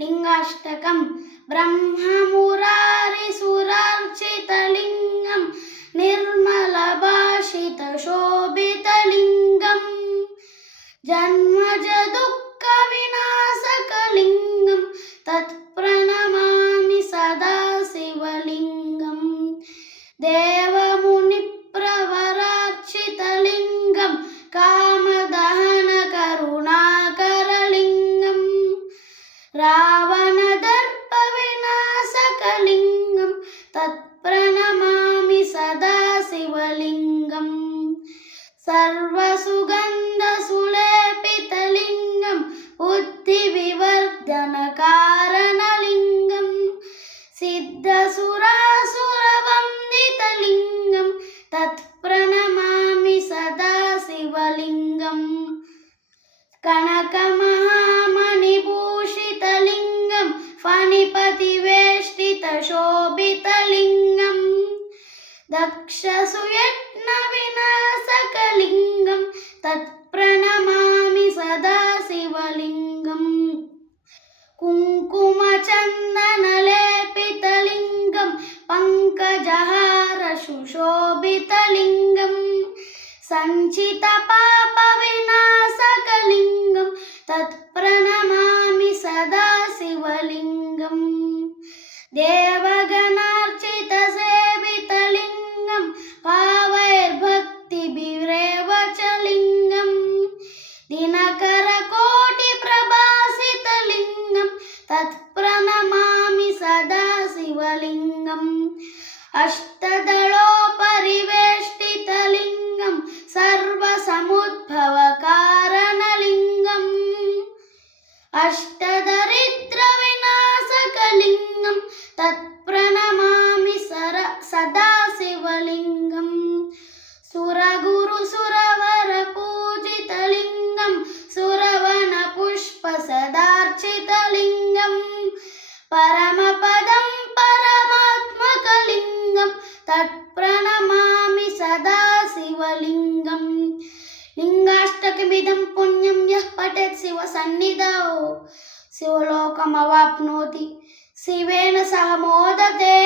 लिंगाष्टकम् ब्रह्ममुरारिसुरार्चितलिङ्गं निर्मलभाषितशोभितलिङ्गम् जन्मजदुःखविनाशकलिङ्गं तत्प्रणमामि सदा शिवलिङ्गम् देवमुनिप्रवरार्चितलिङ्गं कामदहनकरुणाकरलिङ्गम् रावणदर्पविनाशकलिङ्गं तत्प्रणमामि सदा शिवलिङ्गम् सर्वसुगन्धसुलेपितलिङ्गं बुद्धिविवर्धनकारणलिङ्गं सिद्धसुरासुरवन्दितलिङ्गं तत्प्रणमामि सदा शिवलिङ्गम् कनकमहामणिभूषितलिङ्गं फणिपतिवेष्टितशोभितलिङ्गं दक्षसुयत्नविनाशकलिङ्गं तत्प्रणमामि सदा शिवलिङ्गम् कुङ्कुमचन्दनलेपितलिङ्गं पङ्कजहारसुशोभितलिङ्गं सञ्चितपापविनाशकलिङ्गं तत्प्रणमामि सदा शिवलिङ्गम् देवगणार्चितसेवितलिङ्गं भावैर्भक्तिभिरेव च लिङ्गम् दिनकरकोटिप्रभासितलिङ्गं तत्प्रणमामि सदा शिवलिङ्गम् अष्टदलोपरिवेष्टितलिङ्गं सर्वसमुद्भवकारणलिङ्गम् अष्टदरिद्रविनाशकलिङ्गं तत्प्रणमामि सदा शिवलिङ्गम् सुरगुरुसुरवरपूजितलिङ्गं सुरवनपुष्पसदार्चितलिङ्गं परमपदं परमात्मकलिङ्गं तत्प्रणमामि सदा शिवलिङ्गम् लिङ्गाष्टकमिदं पुण्यं यः पठेत् शिवसन्निधौ शिवलोकमवाप्नोति शिवेन सह मोदते।